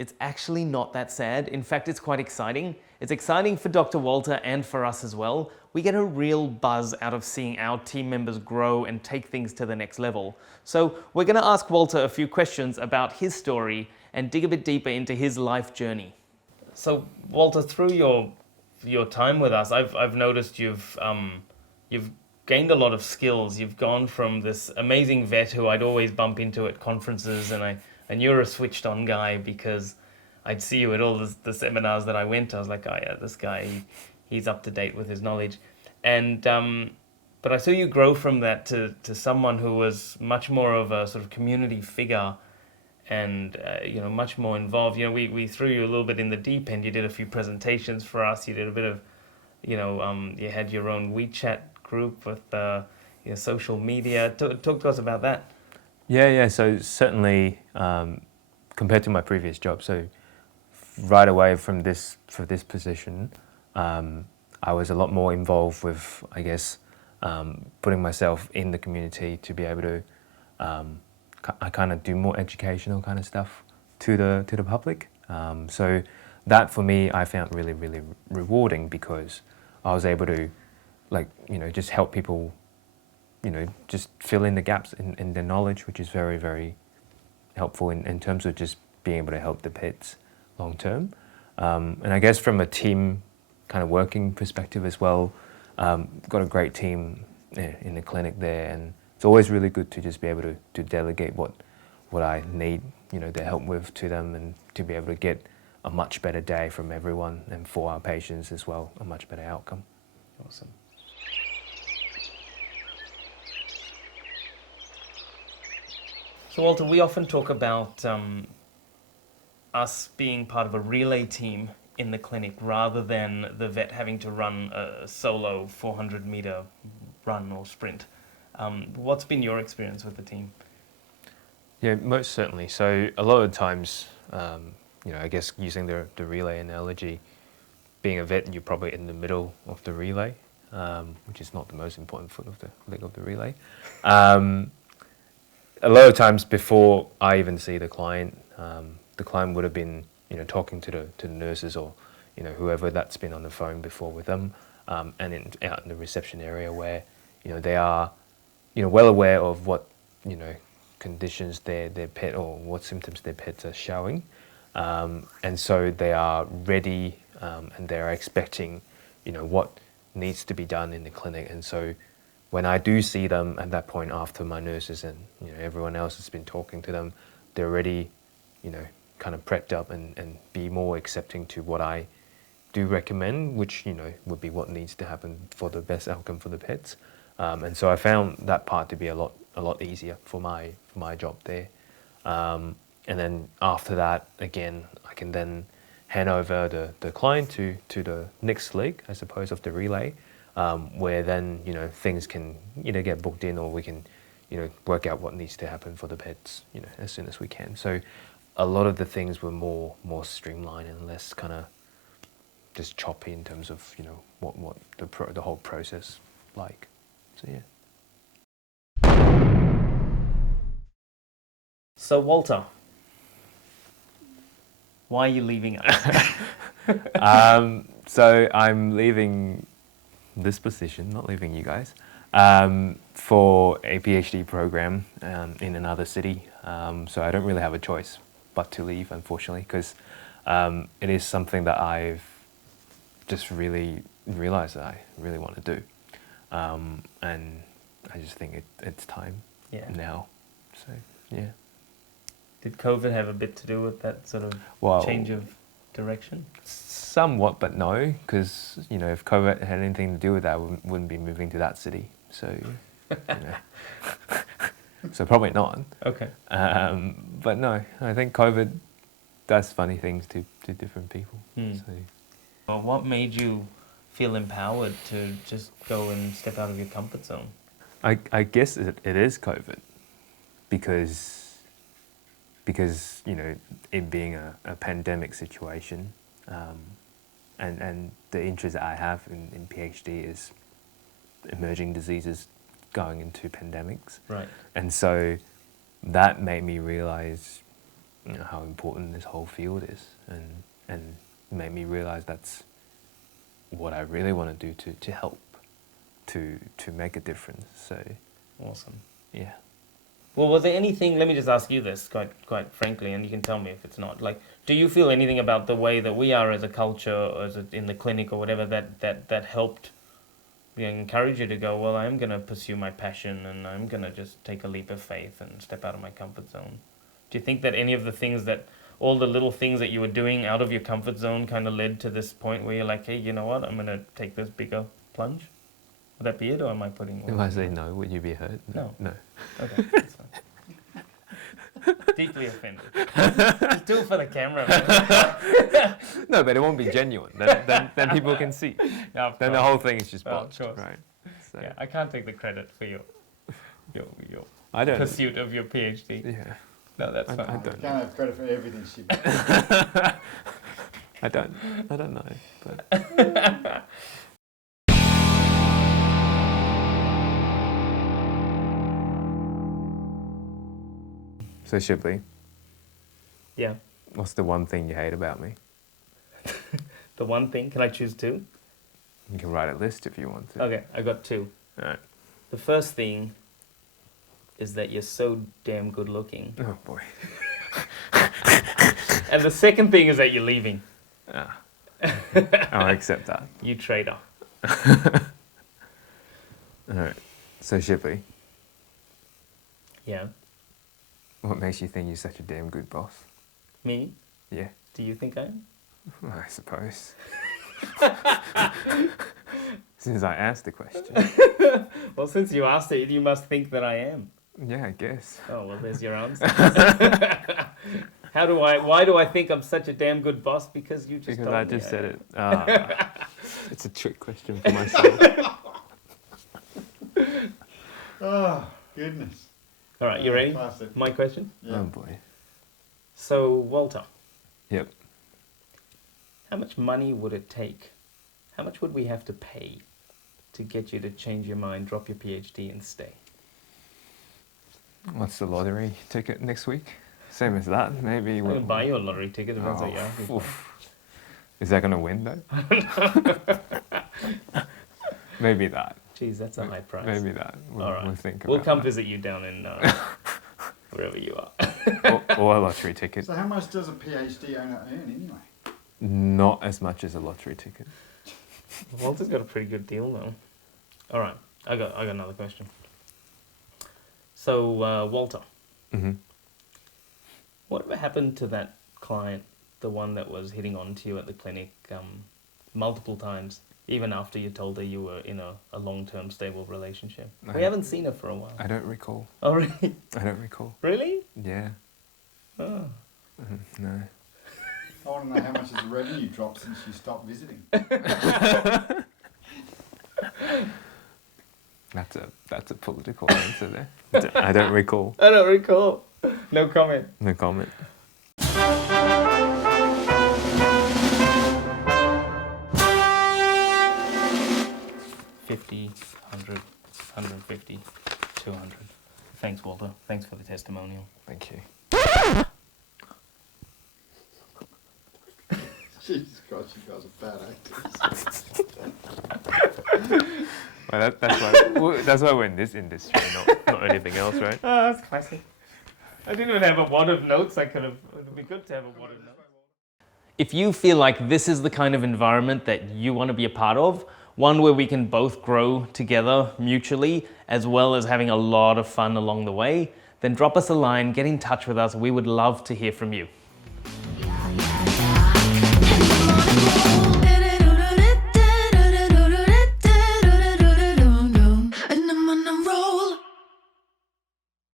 it's actually not that sad. In fact, it's quite exciting. It's exciting for Dr. Walter and for us as well. We get a real buzz out of seeing our team members grow and take things to the next level. So we're going to ask Walter a few questions about his story and dig a bit deeper into his life journey. So Walter, through your time with us, I've noticed you've gained a lot of skills. You've gone from this amazing vet who I'd always bump into at conferences, and you're a switched on guy because I'd see you at all the seminars that I went to. I was like, oh yeah, this guy, he's up to date with his knowledge. And but I saw you grow from that to someone who was much more of a sort of community figure and much more involved. We threw you a little bit in the deep end. You did a few presentations for us. You did a bit of, you had your own WeChat group with your social media. Talk to us about that. Yeah. So certainly, compared to my previous job, so right away for this position, I was a lot more involved with, I guess, putting myself in the community to be able to, I kind of do more educational kind of stuff to the public. So that for me, I found really, really rewarding because I was able to, just help people, just fill in the gaps in their knowledge, which is very, very helpful in terms of just being able to help the pets long term. And I guess from a team kind of working perspective as well, got a great team in the clinic there, and it's always really good to just be able to delegate what I need, their help with to them, and to be able to get a much better day from everyone, and for our patients as well, a much better outcome. Awesome. So Walter, we often talk about us being part of a relay team in the clinic rather than the vet having to run a solo 400-meter run or sprint. What's been your experience with the team? Yeah, most certainly. So a lot of times, I guess using the relay analogy, being a vet, you're probably in the middle of the relay, which is not the most important foot of the leg of the relay. A lot of times before I even see the client would have been, talking to the nurses or, whoever that's been on the phone before with them, and out in the reception area where, they are, well aware of what, conditions their pet or what symptoms their pets are showing, and so they are ready, and they are expecting, what needs to be done in the clinic. And so when I do see them at that point, after my nurses and everyone else has been talking to them, they're already, kind of prepped up and be more accepting to what I do recommend, which would be what needs to happen for the best outcome for the pets. And so I found that part to be a lot easier for my job there. And then after that, again, I can then hand over the client to the next leg, I suppose, of the relay, where then things can either get booked in, or we can work out what needs to happen for the pets as soon as we can. So a lot of the things were more streamlined and less kind of just choppy in terms of what the whole process like. So yeah. So Walter, why are you leaving us? So I'm leaving this position, not leaving you guys, for a PhD program in another city. So I don't really have a choice but to leave, unfortunately, because it is something that I've just really realized that I really want to do. And I just think it's time now. So, yeah. Did COVID have a bit to do with that sort of change of direction? Somewhat, but no, because if COVID had anything to do with that, I wouldn't be moving to that city. So, so probably not. Okay. But no, I think COVID does funny things to different people. So. Well, what made you feel empowered to just go and step out of your comfort zone? I guess it is COVID, because it being a pandemic situation, and the interest that I have in PhD is emerging diseases going into pandemics. Right. And so that made me realize how important this whole field is, and made me realize that's what I really want to do to help, to make a difference. So Awesome. yeah. Well, was there anything, let me just ask you this quite frankly, and you can tell me if it's not. Like, do you feel anything about the way that we are as a culture, or in the clinic or whatever, that helped encourage you to go, well, I'm going to pursue my passion and I'm going to just take a leap of faith and step out of my comfort zone? Do you think that any of the things all the little things that you were doing out of your comfort zone kind of led to this point where you're like, hey, you know what, I'm going to take this bigger plunge? Would that be it, or am I putting... If I say no, would you be hurt? No. No. Okay, that's fine. Deeply offended. Just do it for the camera, man. No, but it won't be genuine. Then people can see. No, of Then the course. whole thing is just Oh, of botched, course. right? So Yeah, I can't take the credit for your I don't. pursuit of your PhD. Yeah. No, that's fine. I You don't. can't have credit for everything she does. I don't know. But so Shipley, Yeah. what's the one thing you hate about me? The one thing, can I choose two? You can write a list if you want to. Okay, I got two. All right. The first thing is that you're so damn good looking. Oh boy. And the second thing is that you're leaving. Ah. I'll accept that. You traitor. All right. So Shipley, Yeah. what makes you think you're such a damn good boss? Me? Yeah. Do you think I am? I suppose. Since I asked the question. Well, since you asked it, you must think that I am. Yeah, I guess. Oh, well, there's your answer. Why do I think I'm such a damn good boss? Because you just Because told I me just I said am. it. Ah, it's a trick question for myself. Oh, goodness. All right, you ready? Classic. My question? Yeah. Oh boy. So, Walter, Yep. how much money would it take? How much would we have to pay to get you to change your mind, drop your PhD, and stay? What's the lottery ticket next week? Same as that, maybe. I'm going to buy you a lottery ticket, depends what you ask me for. oof. Is that going to win though? Maybe that. Jeez, that's a high price. Maybe that. We'll, All right. we'll think about We'll come that. visit you down in wherever you are. or a lottery ticket. So how much does a PhD owner earn anyway? Not as much as a lottery ticket. Walter's got a pretty good deal though. All right, I got another question. So, Walter, Mm-hmm. whatever happened to that client, the one that was hitting on to you at the clinic multiple times, even after you told her you were in a long-term stable relationship? We haven't seen her for a while. I don't recall. Oh, really? I don't recall. Really? Yeah. Oh. No. I want to know how much his revenue dropped since you stopped visiting. That's a political answer there. I don't recall. I don't recall. No comment. No comment. 50, 100, 150, 200. Thanks, Walter. Thanks for the testimonial. Thank you. Jesus Christ, you guys are bad actors. Well, that's why we're in this industry, not anything else, right? Oh, that's classic. I didn't even have a wad of notes. It would be good to have a wad of notes. If you feel like this is the kind of environment that you want to be a part of, one where we can both grow together mutually, as well as having a lot of fun along the way, then drop us a line, get in touch with us. We would love to hear from you.